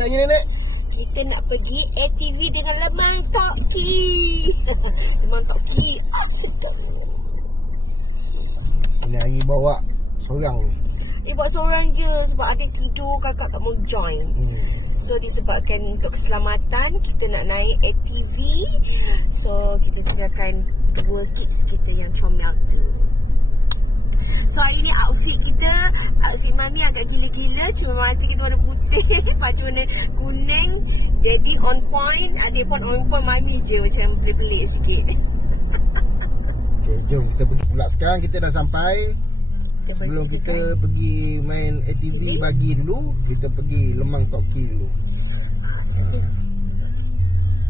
nak pergi nenek? Kita nak pergi ATV dengan Lemang Toki. Lemang Toki sedap. Ini hari bawa seorang. Buat seorang je sebab adik tidur, kakak tak mau join. So disebabkan untuk keselamatan kita nak naik ATV. So kita tinggalkan dua kids kita yang comel tu. So hari ni outfit Mami agak gila-gila. Cuma mata kita warna putih, baju warna kuning. Jadi on point, adik pun on point, Mami je macam pelik-pelik sikit. Okay, jom kita pergi pula. Sekarang kita dah sampai. Sebelum kita pergi main ATV bagi dulu, kita pergi Lemang Toki dulu.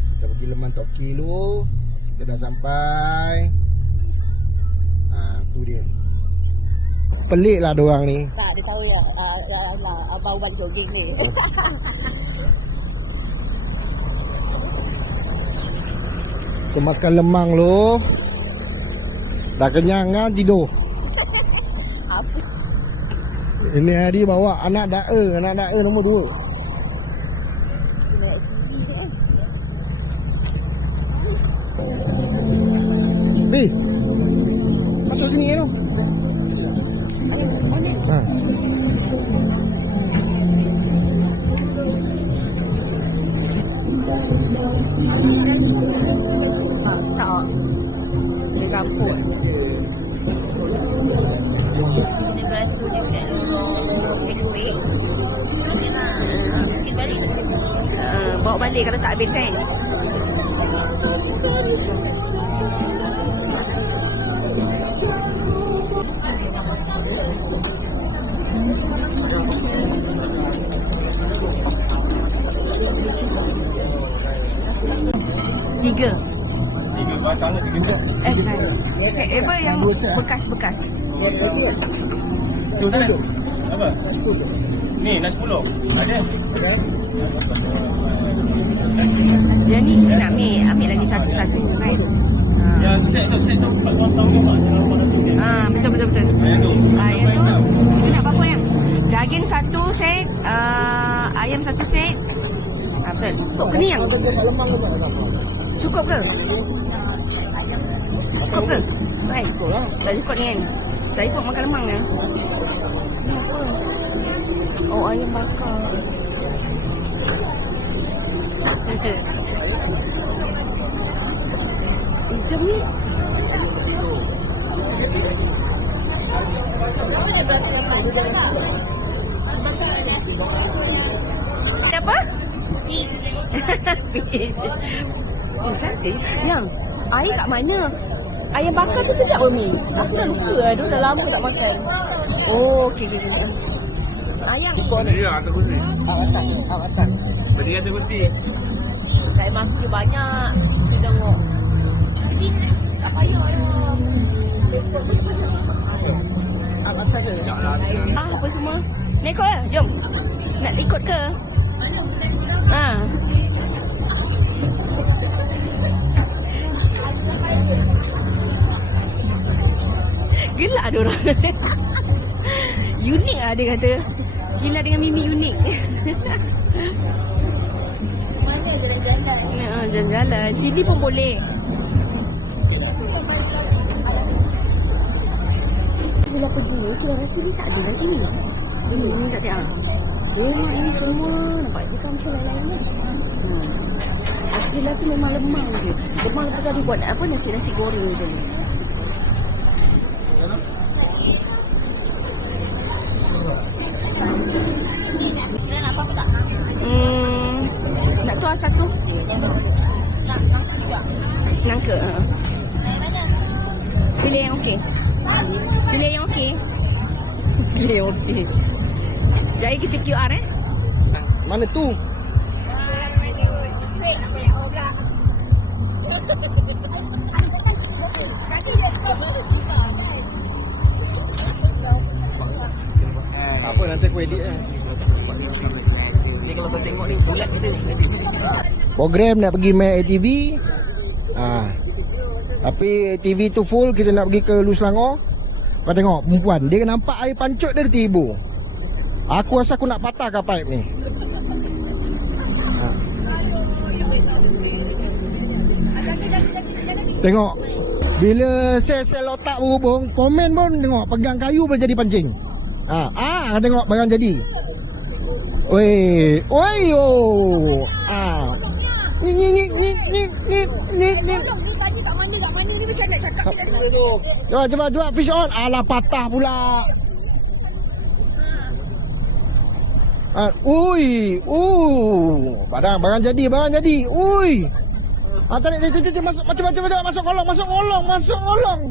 Kita pergi Lemang Toki dulu. Kita dah sampai. Tu dia. Pelik lah diorang ni. Tak, dia tahu lah abang balik jogging ni. Kita makan lemang lu. Dah kenyang kan tidur. Ini hari bawa anak da'a nombor 2. Masuk sini tu. Tak. Dia ramput. Dia berasa dia kat lorong takeaway. Kita balik. Bawa balik kalau tak habis kan. Tiga batang ni bukan. Apa yang bekas-bekas. Tu kan? Apa? Ni nasi pulau. Ada. Yang ni kita nak ambil lagi satu-satu kan. Yang set tu potong ni. Betul. Yang tu kita nak apa yang? Daging satu set, ayam satu set. Betul. Tok ke ni yang? Cukup ke? Cukup ke? Baik, cukup lah. Tak cukup ni kan? Saya ikut makan lemang ni. Ni apa? Oh, ayam bakar. Jom ni. Apa? Peach. Yang air kat mana? Ayam bakar tu sedap ke Mi? Aku dah lupa lah. Dia dah lama tak makan. Oh, okey. Ayam. Berdiri lah atas kursi. Awatan. Berdiri atas kursi. Saya makan banyak. Saya tengok. Tak payah lah. Apa semua? Nak ikut ke? Jom. Nak ikut ke? Gelak ada orang. Unik lah dia kata. Gila dengan Mimi unik. Mana jalan-jalan? Jalan-jalan. Sini pun boleh. Bila pergi ni, kita rasa ni tak ada lagi ni. Ini tak ada. Memang ini semua nampak je kan macam lain-lain ni. Asli tu memang lemang je. Lemang lepas tadi buat apa nasi goreng macam ni. Nak apa tak? Nak tuang satu? Nangka juga. Nangka? Pilih yang okey. Pilih yang okey. Pilih yang okey. Jadi kita QR Mana tu? Apa nanti aku edit lah. Ni kalau kau tengok ni bulat kita edit. Program nak pergi main ATV. Tapi ATV tu full, kita nak pergi ke Lu Selangor. Kau tengok perempuan, dia nampak air pancut dia tiba. Aku rasa aku nak patah ke pipe ni. Tengok. Bila sel-sel otak berhubung, komen pun tengok pegang kayu boleh jadi pancing. Tengok barang jadi. Oi, oh. Ni. Coba fish on. Alah patah pula. Barang jadi. Ui. Tarik masuk kolong.